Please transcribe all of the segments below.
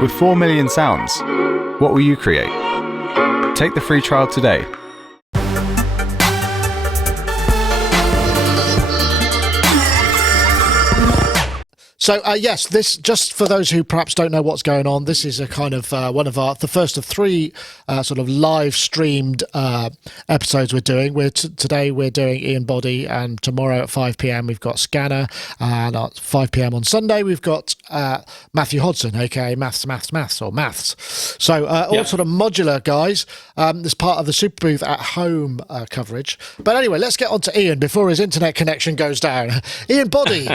With 4 million sounds, what will you create? Take the free trial today. So, yes, this, just for those who perhaps don't know what's going on, this is a kind of one of the first of three sort of live streamed episodes we're doing. Today we're doing Ian Boddy, and tomorrow at 5 p.m. we've got Scanner, and at 5 p.m. on Sunday we've got Matthew Hodson, aka Matths. So all sort of modular guys. This part of the Superbooth at home coverage. But anyway, let's get on to Ian before his internet connection goes down. Ian Boddy.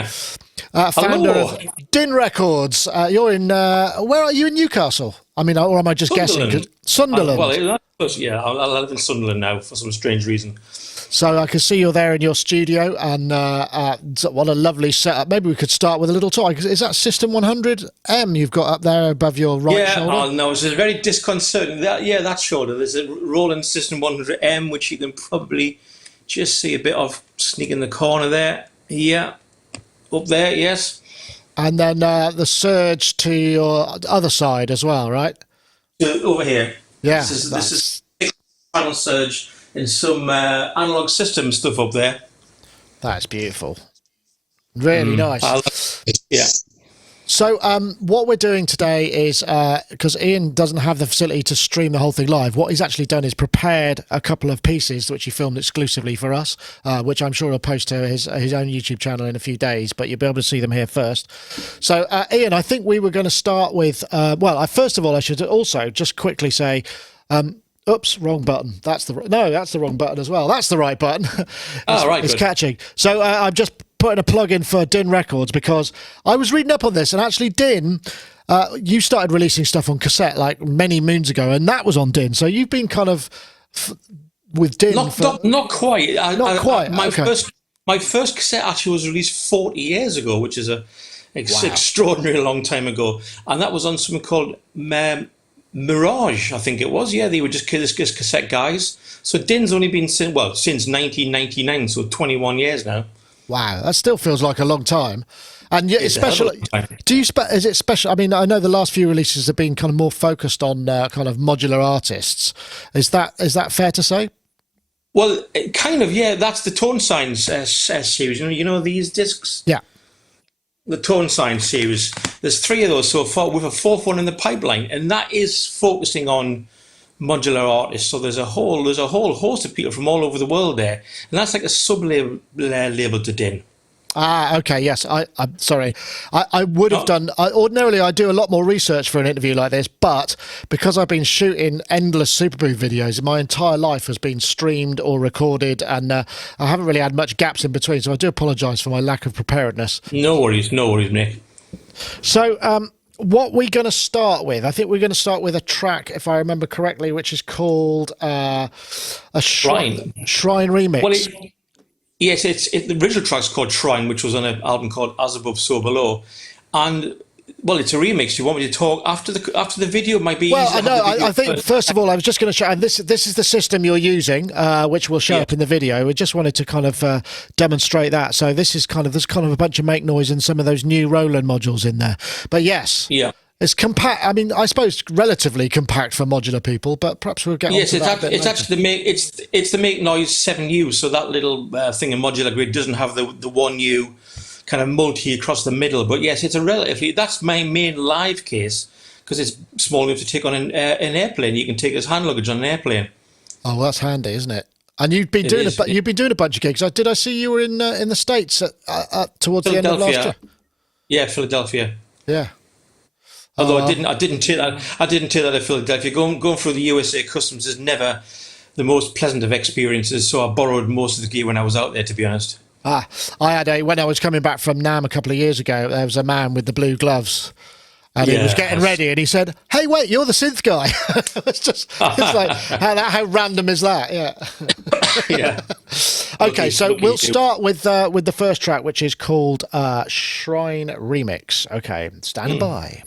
Founder of Din Records. You're in, where are you in Newcastle? I mean, or am I just guessing? Sunderland. I live in Sunderland now for some strange reason. So I can see you're there in your studio, and what a lovely setup. Maybe we could start with a little talk. Is that System 100M you've got up there above your right shoulder? Yeah, no, it's very disconcerting. That shoulder. There's a Roland System 100M, which you can probably just see a bit of sneak in the corner there. Yeah. Up there, yes. And then the surge to your other side as well, right? Over here. Yeah. This is panel surge and some analog system stuff up there. That's beautiful. Really nice. Yeah. So what we're doing today is, because Ian doesn't have the facility to stream the whole thing live, what he's actually done is prepared a couple of pieces which he filmed exclusively for us, which I'm sure he'll post to his own YouTube channel in a few days, but you'll be able to see them here first. So, Ian, I think we were going to start with, first of all, I should also just quickly say, oops, wrong button. That's the wrong button as well. That's the right button. It's catching. So I'm just putting a plug in for Din Records, because I was reading up on this, and actually Din, you started releasing stuff on cassette like many moons ago, and that was on Din. So you've been kind of with Din. Not quite. Not quite. My first cassette actually was released 40 years ago, which is extraordinarily long time ago, and that was on something called Mirage, I think it was. Yeah, they were just cassette guys. So Din's only been since 1999, so 21 years now. Wow, that still feels like a long time. And yet, especially, is it special? I mean, I know the last few releases have been kind of more focused on kind of modular artists. Is that fair to say? Well, kind of, yeah. That's the Tone Signs series. You know these discs. Yeah. The Tone Signs series. There's 3 of those so far, with a 4th one in the pipeline, and that is focusing on modular artists. So there's a whole host of people from all over the world there, and that's like a sub-label to Din. Okay, yes. I'm sorry. I would have done. Ordinarily, I do a lot more research for an interview like this, but because I've been shooting endless Superbooth videos, my entire life has been streamed or recorded, and I haven't really had much gaps in between. So I do apologise for my lack of preparedness. No worries, Nick. So, what we're going to start with, I think we're going to start with a track, if I remember correctly, which is called a Shrine remix. Well, yes, the original track's called Shrine, which was on an album called As Above, So Below, and it's a remix. You want me to talk after the video? Might be. Well, I think first of all, I was just going to show, and this is the system you're using, which will show up in the video. We just wanted to kind of demonstrate that. So there's kind of a bunch of make noise and some of those new Roland modules in there. But yes, it's compact. I mean, I suppose relatively compact for modular people, but perhaps we'll get. Yes, it's actually the make noise 7U. So that little thing in modular grid doesn't have the 1U. Kind of multi across the middle, but yes, it's that's my main live case, because it's small enough to take on an airplane. You can take it as hand luggage on an airplane. Oh, well, that's handy, isn't it? And you've been doing a bunch of gigs. Did I see you were in the States towards the end of last year? Yeah, Philadelphia. Yeah. Although I didn't take that at Philadelphia. Going through the USA customs is never the most pleasant of experiences. So I borrowed most of the gear when I was out there, to be honest. I had when I was coming back from NAMM a couple of years ago, there was a man with the blue gloves, and he was getting ready, and he said, "Hey, wait, you're the synth guy." it's like how random is that? Yeah. Yeah. Okay, so we'll start with the first track, which is called Shrine Remix. Okay, stand by.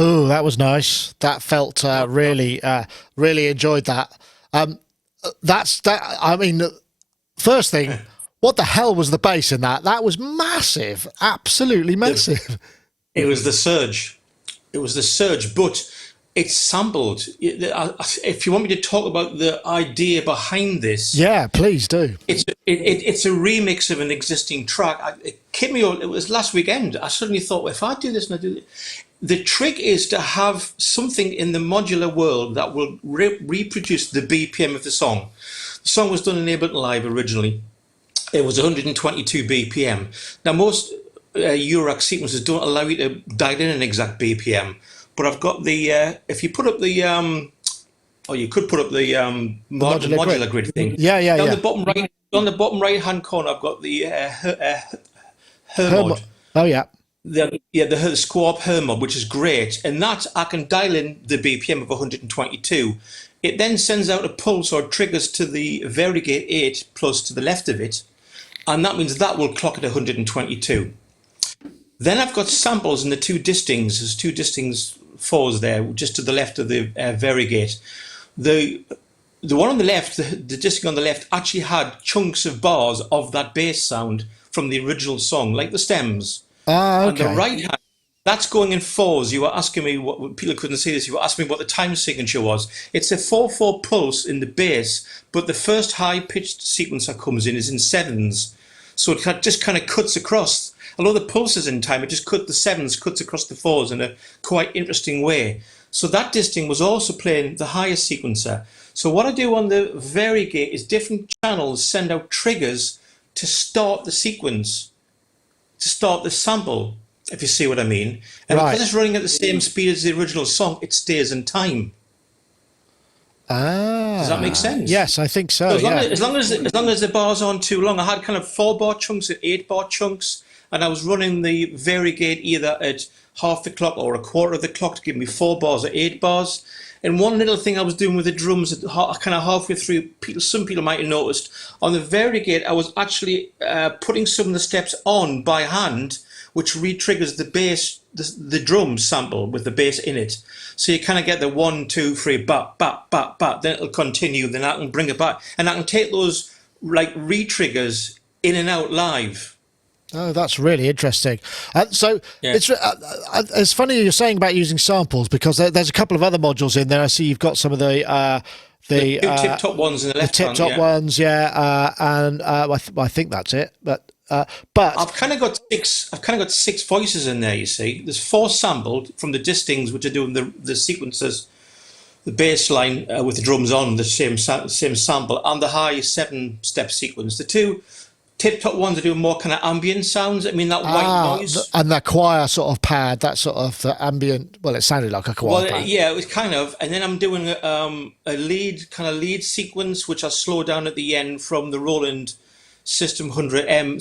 Oh, that was nice. That felt really enjoyed that. That's that. I mean, first thing, what the hell was the bass in that? That was massive, absolutely massive. It was the Surge. It was the Surge, but it's sampled. If you want me to talk about the idea behind this, Yeah, please do. it's a remix of an existing track. It was last weekend. I suddenly thought, well, if I do this and I do this, the trick is to have something in the modular world that will reproduce the BPM of the song. The song was done in Ableton Live originally. It was 122 BPM. Now, most Eurorack sequences don't allow you to dial in an exact BPM, but I've got the, if you put up the, or you could put up the modular grid thing. Yeah. On the bottom right hand corner, I've got the Hermod. Oh, yeah. The Squab Hermod, which is great, and that I can dial in the BPM of 122. It then sends out a pulse or triggers to the Varigate 8 plus to the left of it, and that means that will clock at 122. Then I've got samples in the two distings. There's two distings 4s there, just to the left of the Varigate. The one on the left, the disting on the left, actually had chunks of bars of that bass sound from the original song, like the stems. Okay. On the right hand, that's going in 4s. You were asking me what people couldn't see this. You were asking me what the time signature was. It's a 4/4 pulse in the bass, but the first high pitched sequence that comes in is in 7s. So it just kind of cuts across. Although the pulse is in time, it just the 7s cuts across the 4s in a quite interesting way. So that disting was also playing the highest sequencer. So what I do on the Varigate is different channels send out triggers to start the sequence, to start the sample, if you see what I mean. And because it's running at the same speed as the original song, it stays in time. Does that make sense? Yes, I think so. As long as the bars aren't too long, I had kind of 4-bar chunks and 8-bar chunks, and I was running the Varigate either at half the clock or a quarter of the clock to give me 4 bars or 8 bars. And one little thing I was doing with the drums, kind of halfway through, some people might have noticed, on the Varigate, I was actually putting some of the steps on by hand, which re-triggers the bass, the drum sample with the bass in it. So you kind of get the 1, 2, 3, bat, bat, bat, bat, then it'll continue, then I can bring it back. And I can take those like re-triggers in and out live. Oh, that's really interesting. It's funny you're saying about using samples, because there's a couple of other modules in there. I see you've got some of the two tip-top ones in the left hand. The tip-top ones, and I think that's it. But I've kind of got 6 voices in there. You see, there's 4 sampled from the distings, which are doing the sequences, the bass line with the drums on the same sample, and the high 7-step sequence. The 2 tip-top ones are doing more kind of ambient sounds. I mean, that white noise. And that choir sort of pad, that sort of ambient, well, it sounded like a choir pad. Yeah, it was kind of. And then I'm doing a lead sequence, which I slow down at the end from the Roland System 100M,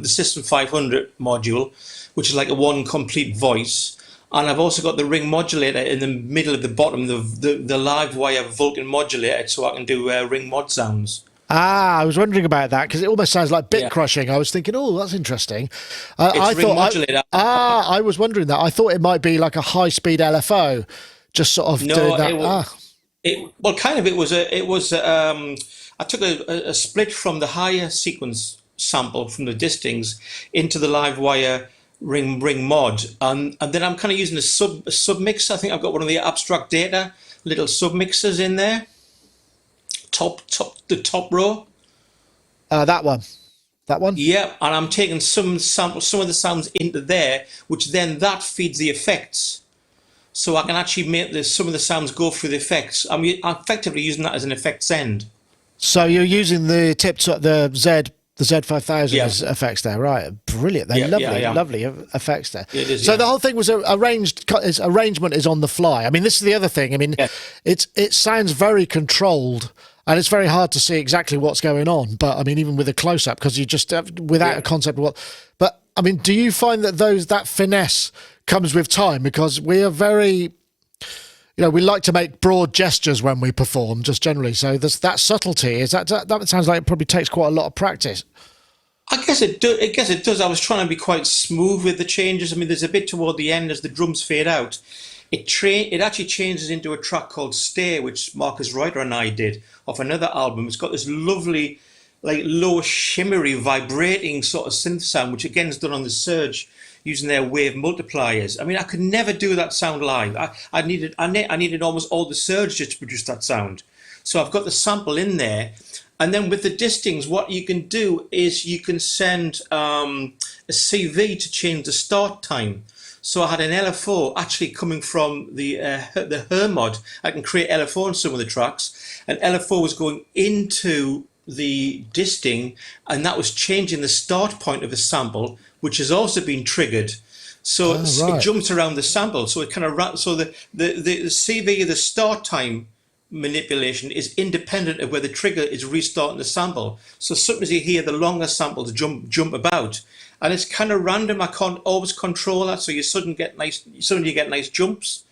the System 500 module, which is like a one complete voice. And I've also got the ring modulator in the middle of the bottom, the live wire Vulcan modulator, so I can do ring mod sounds. I was wondering about that, because it almost sounds like bit crushing. I was thinking, oh, that's interesting. I was wondering that. I thought it might be like a high-speed LFO, just sort of doing that. I took a split from the higher sequence sample from the distings into the live wire ring mod, and then I'm kind of using a submix. I think I've got one of the abstract data little submixers in there. The top row. That one. Yeah, and I'm taking some of the sounds into there, which then that feeds the effects. So I can actually make some of the sounds go through the effects. I'm effectively using that as an effects end. So you're using the Z5000 effects there, right? Brilliant. They're lovely effects there. It is, so the whole thing was arranged. Its arrangement is on the fly. I mean, this is the other thing. I mean, it sounds very controlled. And it's very hard to see exactly what's going on. But I mean, even with a close-up, because you just without a concept of what. But I mean, do you find that that finesse comes with time? Because we are very, we like to make broad gestures when we perform, just generally. So there's that subtlety. That sounds like it probably takes quite a lot of practice. I guess it do, I guess it does. I was trying to be quite smooth with the changes. I mean, there's a bit toward the end as the drums fade out. It actually changes into a track called "Stay," which Marcus Reuter and I did off another album. It's got this lovely, like low, shimmery, vibrating sort of synth sound, which again is done on the Surge using their wave multipliers. I mean, I could never do that sound live. I needed almost all the Surge just to produce that sound. So I've got the sample in there. And then with the distings, what you can do is you can send a CV to change the start time. So I had an LFO actually coming from the Her mod. I can create LFO on some of the tracks. And LFO was going into the disting, and that was changing the start point of the sample, which has also been triggered. So it jumps around the sample. So it kind of so the CV, the start time manipulation is independent of where the trigger is restarting the sample. So sometimes you hear the longer samples jump about, and it's kind of random. I can't always control that, so you suddenly get nice jumps,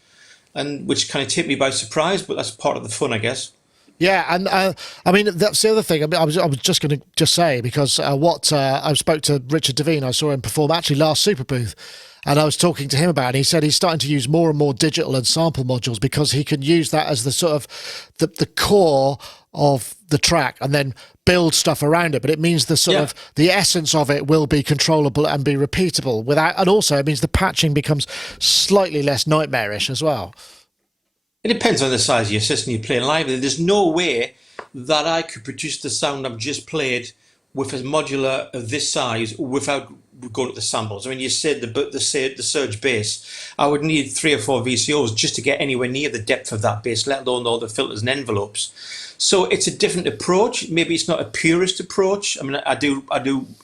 and which kind of take me by surprise. But that's part of the fun, I guess. Yeah, and I mean that's the other thing. I mean, I was just going to say because I spoke to Richard Devine. I saw him perform actually last Superbooth, and I was talking to him about it. And he said he's starting to use more and more digital and sample modules because he can use that as the sort of the core of the track, and then build stuff around it. But it means the sort of the essence of it will be controllable and be repeatable and also it means the patching becomes slightly less nightmarish as well. It depends on the size of your system you're playing live. There's no way that I could produce the sound I've just played with a modular of this size without going to the samples. I mean, you said the Surge bass. I would need 3 or 4 VCOs just to get anywhere near the depth of that bass, let alone all the filters and envelopes. So it's a different approach. Maybe it's not a purist approach. I mean, I do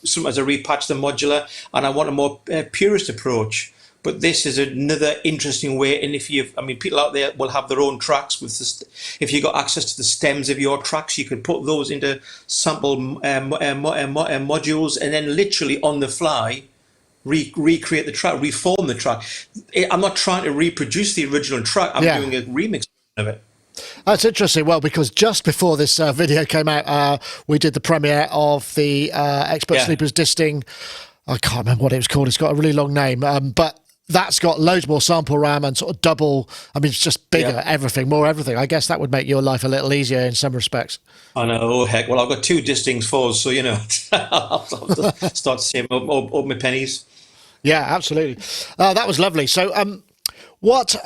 sometimes I repatch the modular, and I want a more purist approach. But this is another interesting way. And people out there will have their own tracks with this. If you got access to the stems of your tracks, you can put those into sample modules, and then literally on the fly, recreate the track, reform the track. I'm not trying to reproduce the original track. I'm doing a remix of it. That's interesting. Well, because just before this video came out, we did the premiere of the Expert Sleepers disting. I can't remember what it was called. It's got a really long name, but that's got loads more sample RAM and sort of double. I mean, it's just bigger, more everything. I guess that would make your life a little easier in some respects. I know. Oh, heck. Well, I've got 2 distings 4s, so, I'll start saving up my pennies. Yeah, absolutely. That was lovely. So, what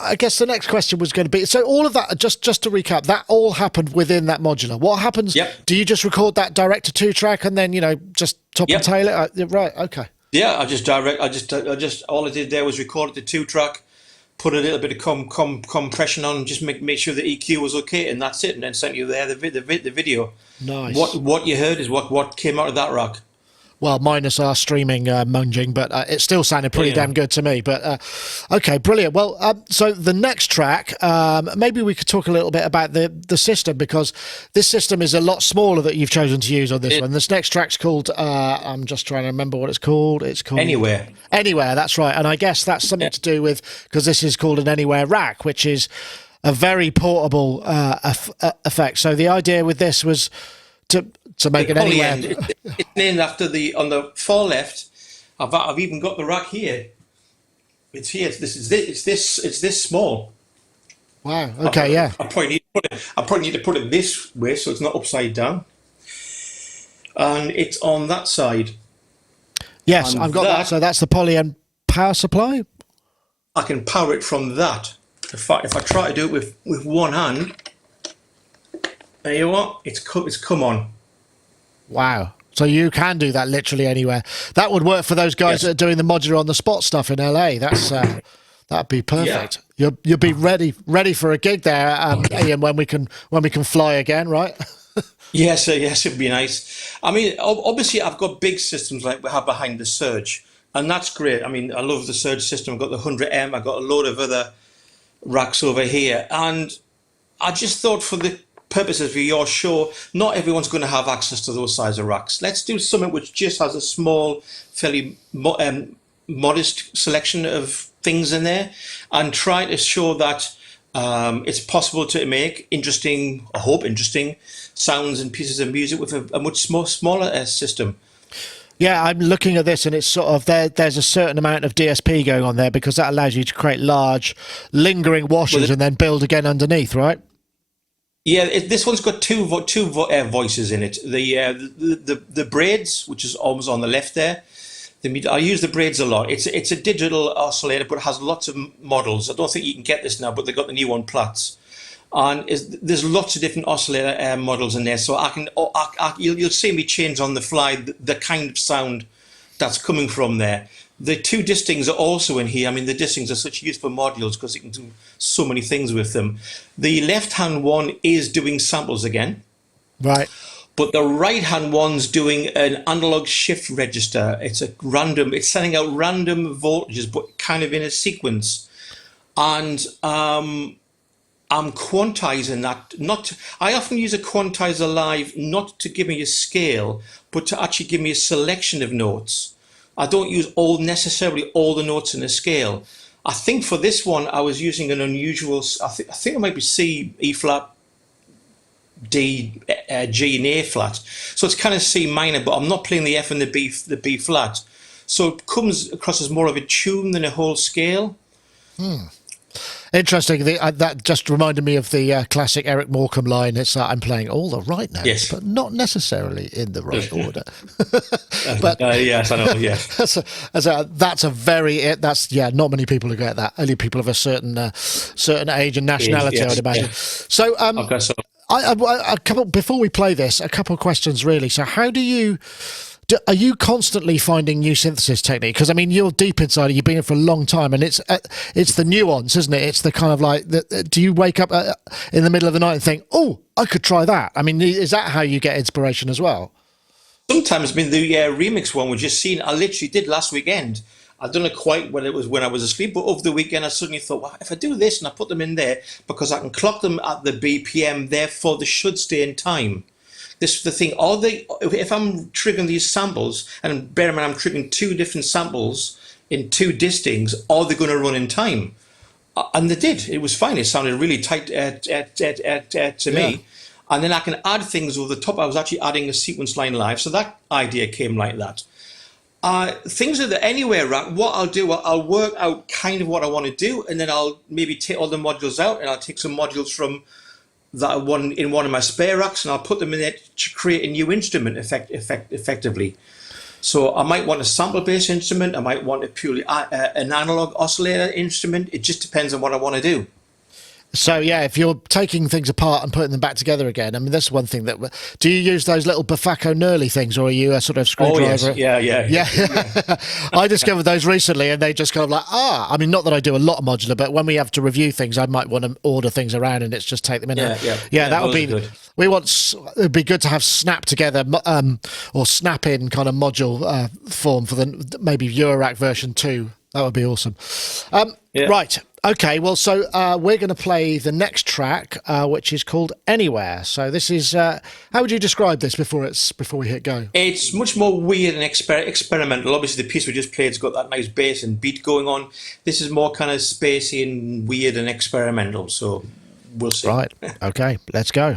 I guess the next question was going to be, so all of that, just to recap, that all happened within that modular. What happens? Do you just record that direct to 2 track and then, just top and tail it? Right. Okay. Yeah, I just all I did there was recorded the 2 track, put a little bit of compression on, and just make sure the EQ was okay, and that's it. And then sent you there the video. Nice. What you heard is what came out of that rack. Well, minus our streaming munging, but it still sounded pretty damn good to me. But okay, brilliant. Well, so the next track, maybe we could talk a little bit about the system, because this system is a lot smaller that you've chosen to use on this one. This next track's called, I'm just trying to remember what it's called. It's called Anywhere. Anywhere, that's right. And I guess that's something to do with, because this is called an Anywhere rack, which is a very portable effect. So the idea with this was to make it anywhere. It's named after on the far left. I've even got the rack here. It's here. It's this small. Wow. Okay. I probably need to put it this way so it's not upside down. And it's on that side. Yes, I've got that. So that's the poly-N power supply. I can power it from that. If I try to do it with one hand. There you are. It's come on. Wow. So you can do that literally anywhere. That would work for those guys that are doing the modular on the spot stuff in LA. That'd be perfect. Yeah. You'll be ready for a gig there, Ian, when we can fly again, right? Yes, it'd be nice. I mean, obviously, I've got big systems like we have behind the Surge, and that's great. I mean, I love the Surge system. I've got the 100M. I've got a load of other racks over here, and I just thought for the purposes of your show, not everyone's going to have access to those size of racks. Let's do something which just has a small, fairly modest selection of things in there, and try to show that it's possible to make interesting sounds and pieces of music with a much smaller system. Yeah, I'm looking at this, and it's sort of there's a certain amount of DSP going on there because that allows you to create large, lingering washes and then build again underneath, right? Yeah, this one's got two voices in it. The braids, which is almost on the left there. I use the braids a lot. It's a digital oscillator, but it has lots of models. I don't think you can get this now, but they've got the new one, Platts. And there's lots of different oscillator models in there, so you'll see me change on the fly the kind of sound that's coming from there. The two distings are also in here. I mean, the distings are such useful modules because you can do so many things with them. The left-hand one is doing samples again. Right. But the right-hand one's doing an analog shift register. It's sending out random voltages, but kind of in a sequence. And I'm quantizing that. I often use a quantizer live not to give me a scale, but to actually give me a selection of notes. I don't use necessarily all the notes in a scale. I think for this one, I was using an unusual. I think it might be C, E flat, D, G, and A flat. So it's kind of C minor, but I'm not playing the F and the B flat. So it comes across as more of a tune than a whole scale. Interesting. That just reminded me of the classic Eric Morecambe line. It's I'm playing all the right notes, yes, but not necessarily in the right order. But yes, I know. Yeah, not many people who get that. Only people of a certain age and nationality, yes, I would imagine. Yeah. So, okay, so a couple before we play this, a couple of questions really. So, how do you? Are you constantly finding new synthesis technique? Because I mean, you're deep inside it. You've been here for a long time, and it's the nuance, isn't it? It's the kind of like, do you wake up in the middle of the night and think, "Oh, I could try that"? I mean, is that how you get inspiration as well? Sometimes, I mean, the remix one we just seen, I literally did last weekend. I've done it quite when I was asleep, but over the weekend I suddenly thought, well, if I do this and I put them in there, because I can clock them at the BPM, therefore they should stay in time. This is the thing. If I'm triggering these samples, and bear in mind I'm triggering two different samples in two distings, are they going to run in time? And they did. It was fine. It sounded really tight to me. And then I can add things over the top. I was actually adding a sequence line live, so that idea came like that. Things are anywhere, right? What I'll do, I'll work out kind of what I want to do, and then I'll maybe take all the modules out, and I'll take some modules from that one in one of my spare racks, and I'll put them in there to create a new instrument effectively. So I might want a sample-based instrument. I might want a purely an analog oscillator instrument. It just depends on what I want to do. So yeah, if you're taking things apart and putting them back together again, I mean, that's one thing. Do you use those little Bafako Knurley things, or are you a sort of screwdriver? Oh yes, yeah. I discovered those recently, and they just kind of like, I mean, not that I do a lot of modular, but when we have to review things, I might want to order things around, and it's just take them in. Yeah, that would be good. It'd be good to have snap together or snap in kind of module form for maybe Eurorack version 2. That would be awesome. Right. Okay, well, so we're going to play the next track, which is called Anywhere. So this is, how would you describe this before we hit go? It's much more weird and experimental. Obviously, the piece we just played's got that nice bass and beat going on. This is more kind of spacey and weird and experimental, so we'll see. Right, okay, let's go.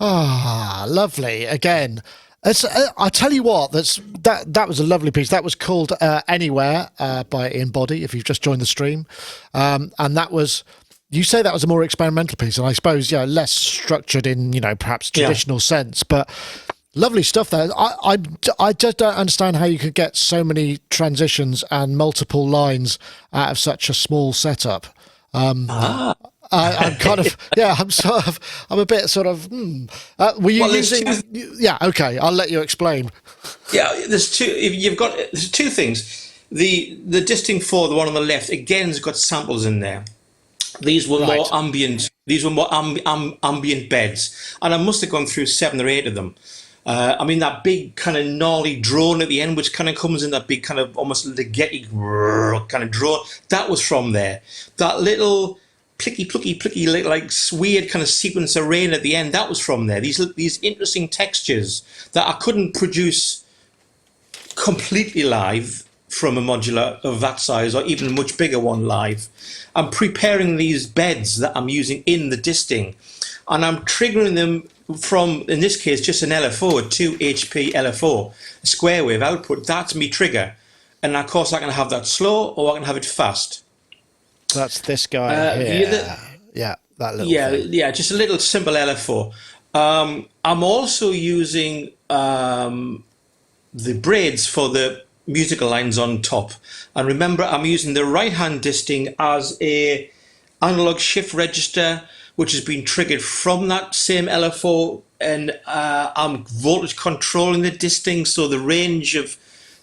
Ah, lovely. Again, I tell you what, that was a lovely piece. That was called Anywhere by Ian Boddy, if you've just joined the stream. And that was, you say that was a more experimental piece, and I suppose, yeah, less structured in, perhaps Yeah. traditional sense, but lovely stuff there. I just don't understand how you could get so many transitions and multiple lines out of such a small setup. Ah. I'm kind of, yeah, I'm a bit sort of, were you Well, there's using, yeah, okay, I'll let you explain. Yeah, there's two. If you've got there's two things. The Distinct 4, the one on the left, again has got samples in there. These were more Right. ambient. These were more ambient beds, and I must have gone through 7 or 8 of them. I mean that big kind of gnarly drone at the end, which kind of comes in that big kind of almost leggety kind of drone. That was from there. That little plicky like weird kind of sequence of rain at the end. That was from there. These interesting textures that I couldn't produce completely live from a modular of that size, or even a much bigger one live. I'm preparing these beds that I'm using in the disting, and I'm triggering them from, in this case, just an LFO, a 2 HP LFO, a square wave output. That's me trigger. And of course, I can have that slow or I can have it fast. That's this guy The here. other, Yeah, that little yeah, thing. yeah, just a little simple LFO. I'm also using the braids for the musical lines on top. And remember, I'm using the right-hand disting as a analog shift register, which has been triggered from that same LFO, and I'm voltage controlling the disting, so the range of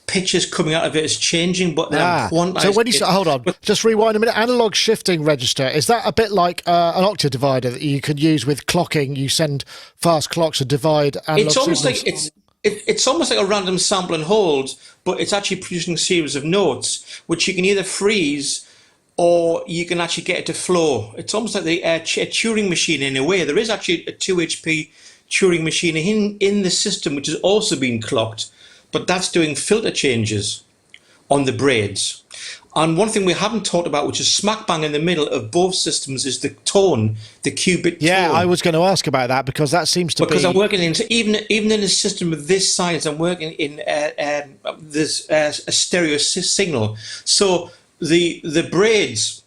pitches coming out of it is changing, but then I'm quantizing So when you it. hold on, just rewind a minute. Analog shifting register, is that a bit like an octave divider that you could use with clocking? You send fast clocks to divide analog It's almost signals. like it's almost like a random sample and hold, but it's actually producing a series of notes, which you can either freeze or you can actually get it to flow. It's almost like a Turing machine in a way. There is actually a 2 HP Turing machine in the system, which has also been clocked, but that's doing filter changes on the braids. And one thing we haven't talked about, which is smack bang in the middle of both systems, is the tone, the qubit Yeah, tone. I was going to ask about that because that seems to Because I'm be. working in, even in a system of this size, I'm working in this a stereo signal. So the braids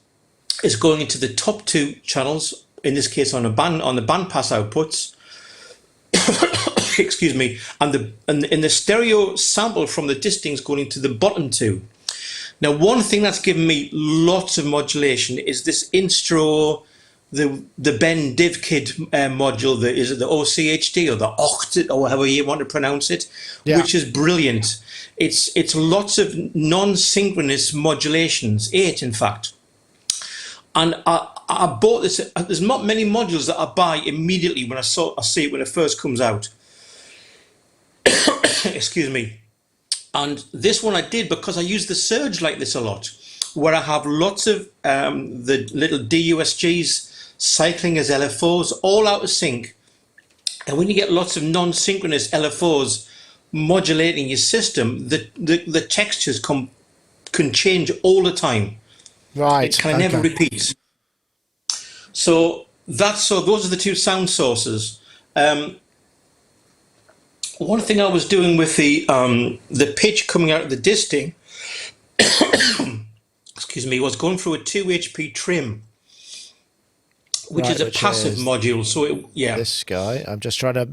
is going into the top 2 channels, in this case on the bandpass outputs. Excuse me, and in the stereo sample from the distings going into the bottom 2. Now, one thing that's given me lots of modulation is this Instro, the Ben DivKid module. Is it the OCHD or the Oct or however you want to pronounce it, Yeah. which is brilliant. It's lots of non-synchronous modulations, 8 in fact. And I bought this. There's not many modules that I buy immediately when I see it when it first comes out. Excuse me. And this one I did because I use the surge like this a lot, where I have lots of the little DUSGs cycling as LFOs, all out of sync. And when you get lots of non-synchronous LFOs modulating your system, the textures can change all the time. Right. It kind of never okay. repeats. So those are the 2 sound sources. One thing I was doing with the pitch coming out of the disting, excuse me, was going through a 2 HP trim, which Right, is a which passive is module. So This guy. I'm just trying to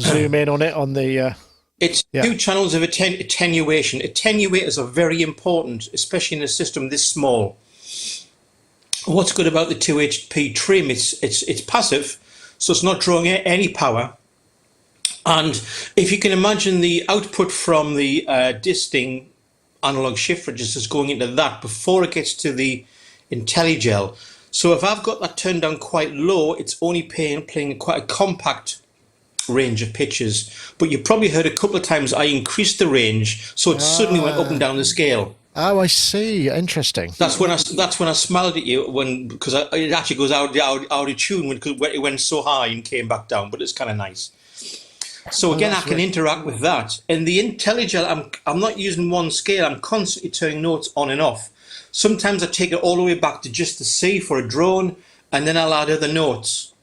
zoom in on it on the. it's Yeah. 2 channels of attenuation. Attenuators are very important, especially in a system this small. What's good about the 2 HP trim? It's passive, so it's not drawing any power. And if you can imagine the output from the disting analog shift registers going into that before it gets to the IntelliGel. So if I've got that turned down quite low, it's only playing quite a compact range of pitches. But you probably heard a couple of times I increased the range, so it suddenly went up and down the scale. Oh, I see. Interesting. That's when I smiled at you because it actually goes out of tune when it went so high and came back down. But it's kind of nice. So again, I can interact with that. In the IntelliGel, I'm not using one scale. I'm constantly turning notes on and off. Sometimes I take it all the way back to just the C for a drone, and then I'll add other notes.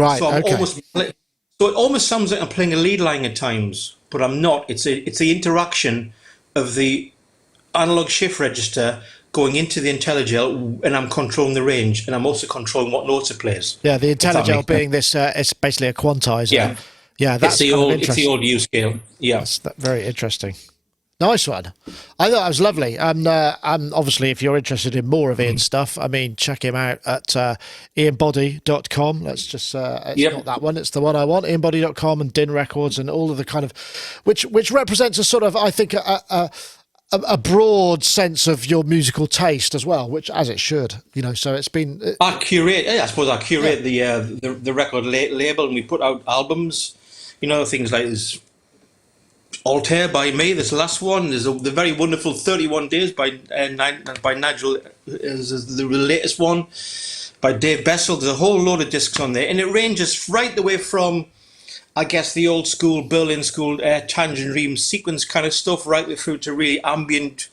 Right. So I'm Okay. almost so it almost sounds like I'm playing a lead line at times, but I'm not. It's the interaction of the analog shift register going into the IntelliGel, and I'm controlling the range, and I'm also controlling what notes it plays. Yeah, the If that IntelliGel makes sense. being this, it's basically a quantizer. Yeah, Yeah, that's kind of it's the interesting. old U scale. Yeah. Very interesting. Nice one. I thought it was lovely. And obviously, if you're interested in more of Ian's stuff, I mean, check him out at ianboddy.com. Let's just, it's Yep. not that one, it's the one I want, ianboddy.com and Din Records and all of the kind of, which represents a sort of, I think, a broad sense of your musical taste as well, which as it should, so it's been. I curate. Yeah, I suppose I curate the record label, and we put out albums. Things like this Altair by me. This last one is the very wonderful 31 Days by Nigel. Is the latest one by Dave Bessel. There's a whole load of discs on there, and it ranges right the way from, I guess, the old school Berlin school Tangerine sequence kind of stuff, right the way through to really ambient,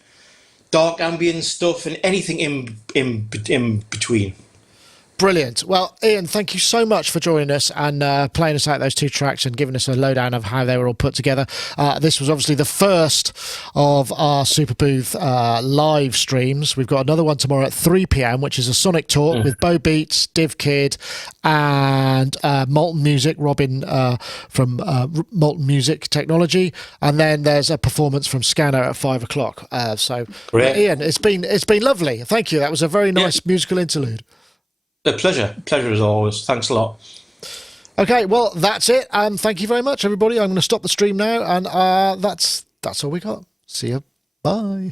dark ambient stuff, and anything in between. Brilliant. Well, Ian, thank you so much for joining us and playing us out those two tracks and giving us a lowdown of how they were all put together. This was obviously the first of our Superbooth live streams. We've got another one tomorrow at 3 p.m, which is a Sonic Talk with Bo Beats, Div Kid, and Molten Music, Robin from Molten Music Technology. And then there's a performance from Scanner at 5 o'clock. Ian, it's been lovely. Thank you. That was a very nice musical interlude. A pleasure as always. Thanks a lot. Okay, well, that's it. Thank you very much, everybody. I'm going to stop the stream now, and that's all we got. See you. Bye.